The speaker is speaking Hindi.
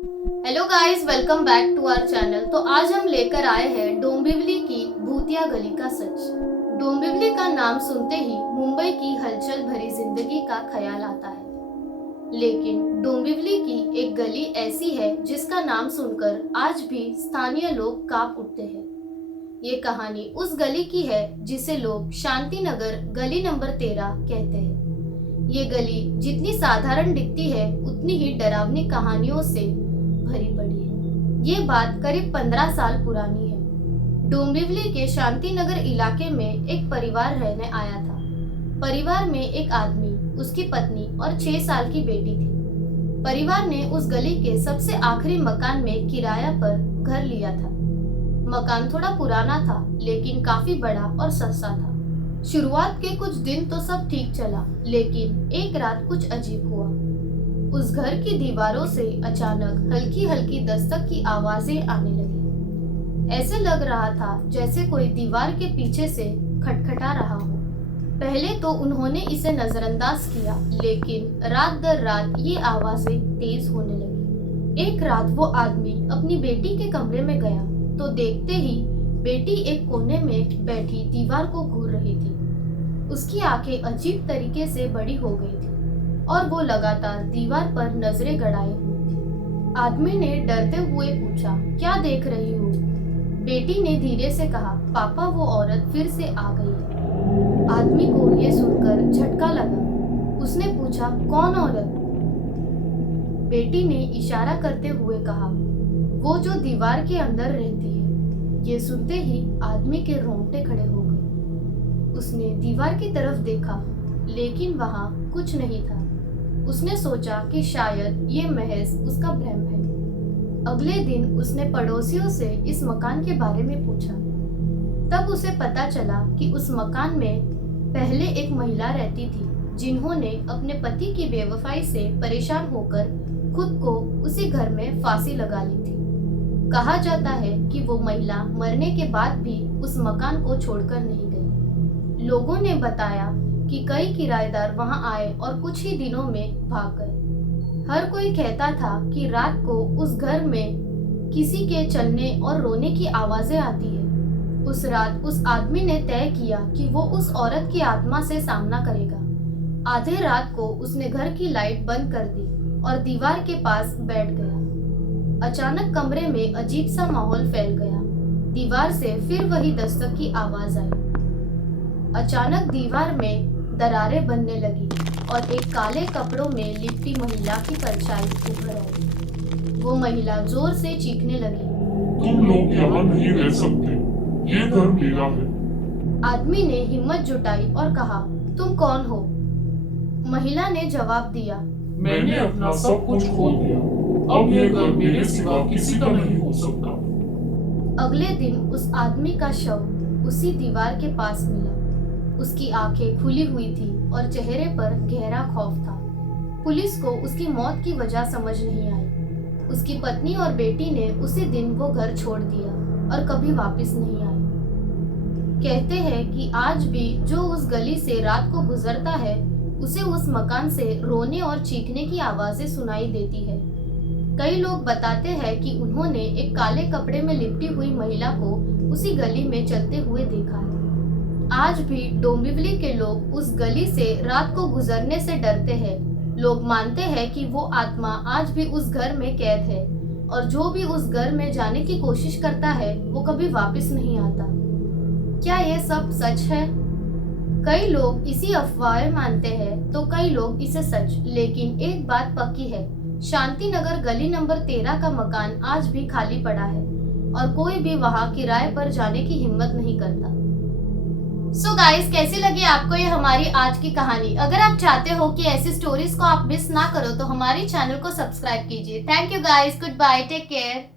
Hello guys, welcome back to our channel. तो आज हम लेकर आए हैं डोंबिवली की भूतिया गली का सच। डोंबिवली का नाम सुनते ही मुंबई की हलचल भरी जिंदगी का ख्याल आता है, लेकिन डोंबिवली की एक गली ऐसी है जिसका नाम सुनकर आज भी स्थानीय लोग कांप उठते हैं। ये कहानी उस गली की है जिसे लोग शांति नगर गली नंबर 13 कहते हैं। ये गली जितनी साधारण दिखती है उतनी ही डरावनी कहानियों से भरी पड़ी है। ये बात करीब 15 साल पुरानी है। डोंबिवली के शांति नगर इलाके में एक परिवार रहने आया था। परिवार में एक आदमी, उसकी पत्नी और 6 साल की बेटी थी। परिवार ने उस गली के सबसे आखिरी मकान में किराया पर घर लिया था। मकान थोड़ा पुराना था, लेकिन काफी बड़ा और सस्ता था। शुरुआत के कुछ दिन तो सब ठीक चला, लेकिन एक रात कुछ अजीब हुआ। उस घर की दीवारों से अचानक हल्की हल्की दस्तक की आवाजें आने लगी। ऐसे लग रहा था जैसे कोई दीवार के पीछे से खटखटा रहा हो। पहले तो उन्होंने इसे नजरअंदाज किया, लेकिन रात दर रात ये आवाजें तेज होने लगी। एक रात वो आदमी अपनी बेटी के कमरे में गया तो देखते ही बेटी एक कोने में बैठी दीवार को घूर रही थी। उसकी आंखें अजीब तरीके से बड़ी हो गई थी और वो लगातार दीवार पर नजरें गड़ाए हुई थी। आदमी ने डरते हुए पूछा, क्या देख रही हो? बेटी ने धीरे से कहा, पापा वो औरत फिर से आ गई है। आदमी को ये सुनकर झटका लगा। उसने पूछा, कौन औरत? बेटी ने इशारा करते हुए कहा, वो जो दीवार के अंदर रहती है। ये सुनते ही आदमी के रोंगटे खड़े हो गए। उसने दीवार की तरफ देखा, लेकिन वहां कुछ नहीं था। उसने सोचा कि शायद ये महज उसका भ्रम है। अगले दिन उसने पड़ोसियों से इस मकान के बारे में पूछा। तब उसे पता चला कि उस मकान में पहले एक महिला रहती थी, जिन्होंने अपने पति की बेवफाई से परेशान होकर खुद को उसी घर में फांसी लगा ली थी। कहा जाता है कि वो महिला मरने के बाद भी उस मकान को छोड़कर नहीं गई। लोगों ने बताया कि कई किराएदार वहां आए और कुछ ही दिनों में भाग गए। हर कोई कहता था कि रात को उस घर में किसी के चलने और रोने की आवाजें आती है। उस रात उस आदमी ने तय किया कि वो उस औरत की आत्मा से सामना करेगा। आधे रात को उसने घर की लाइट बंद कर दी और दीवार के पास बैठ गया। अचानक कमरे में अजीब सा माहौल फैल गया। दीवार से फिर वही दस्तक की आवाज आई। अचानक दीवार में दरारें बनने लगी और एक काले कपड़ों में लिपटी महिला की परछाई उभर आई। वो महिला जोर से चीखने लगी, तुम लोग यहाँ नहीं रह सकते, ये घर मेरा है। आदमी ने हिम्मत जुटाई और कहा, तुम कौन हो? महिला ने जवाब दिया, मैंने अपना सब कुछ खो दिया, अब ये घर मेरे सिवा किसी का नहीं हो सकता। अगले दिन उस आदमी का शव उसी दीवार के पास मिला। उसकी आंखें खुली हुई थी और चेहरे पर गहरा खौफ था। पुलिस को उसकी मौत की वजह समझ नहीं आई। उसकी पत्नी और बेटी ने उसी दिन वो घर छोड़ दिया और कभी वापस नहीं आए। कहते हैं कि आज भी जो उस गली से रात को गुजरता है, उसे उस मकान से रोने और चीखने की आवाजें सुनाई देती है। कई लोग बताते हैं कि उन्होंने एक काले कपड़े में लिपटी हुई महिला को उसी गली में चलते हुए देखा है। आज भी डोंबिवली के लोग उस गली से रात को गुजरने से डरते हैं। लोग मानते हैं कि वो आत्मा आज भी उस घर में कैद है और जो भी उस घर में जाने की कोशिश करता है वो कभी वापस नहीं आता। क्या ये सब सच है? कई लोग इसी अफवाहें मानते हैं तो कई लोग इसे सच, लेकिन एक बात पक्की है, शांति नगर गली नंबर 13 का मकान आज भी खाली पड़ा है और कोई भी वहां किराए पर जाने की हिम्मत नहीं करता। सो गाइस, कैसी लगी आपको ये हमारी आज की कहानी? अगर आप चाहते हो कि ऐसी स्टोरीज को आप मिस ना करो तो हमारे चैनल को सब्सक्राइब कीजिए। Thank you guys, good bye, take care.